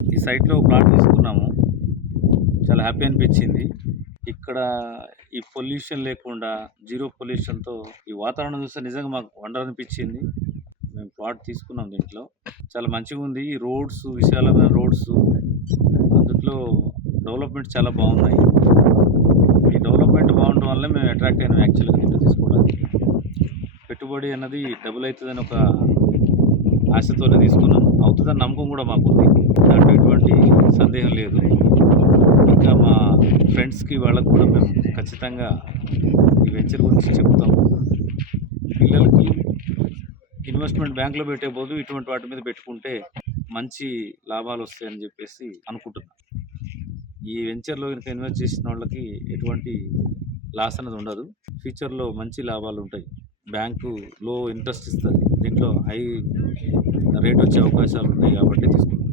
ఈ సైట్‌లో ప్లాట్ తీసుకున్నాము. చాలా హ్యాపీ అనిపించింది. ఇక్కడ ఈ పొల్యూషన్ లేకుండా జీరో పొల్యూషన్‌తో ఈ వాతావరణం చూస్తే నిజంగా మాకు వండర్ అనిపించింది. మేము ప్లాట్ తీసుకున్నాం దీంట్లో. చాలా మంచిగుంది. ఈ రోడ్స్ విశాలమైన రోడ్స్ అందుట్లో డెవలప్‌మెంట్ చాలా బాగున్నాయి. ఈ డెవలప్‌మెంట్ బాగుండడం వల్లే మేము అట్రాక్ట్ అయినాం యాక్చువల్‌గా దీంట్లో తీసుకోవడానికి. పెట్టుబడి అన్నది డబుల్ అయితదని ఒక ఆశతోనే తీసుకున్నాం. అవుతదని నమ్మకం కూడా మాకుంది. దాంట్లో ఎటువంటి సందేహం లేదు. ఇంకా మా ఫ్రెండ్స్‌కి వాళ్ళకి కూడా మేము ఖచ్చితంగా ఈ వెంచర్ గురించి చెప్తాం. పిల్లలకి ఇన్వెస్ట్‌మెంట్ బ్యాంక్‌లో పెట్టే బదులు ఇటువంటి వాటి మీద పెట్టుకుంటే మంచి లాభాలొస్తాయని జెప్పేసి అనుకుంటున్నా. ఈ వెంచర్‌లో గనుక ఇన్వెస్ట్ చేసిన వాళ్ళకి ఎటువంటి లాస్ అనేది ఉండదు. ఫ్యూచర్‌లో మంచి లాభాలుంటాయి. బ్యాంకు లో ఇంట్రెస్ట్ ఇస్తది. దీంట్లో హై రేట్ వచ్చే అవకాశాలున్నాయి కాబట్టి తీసుకున్నాం.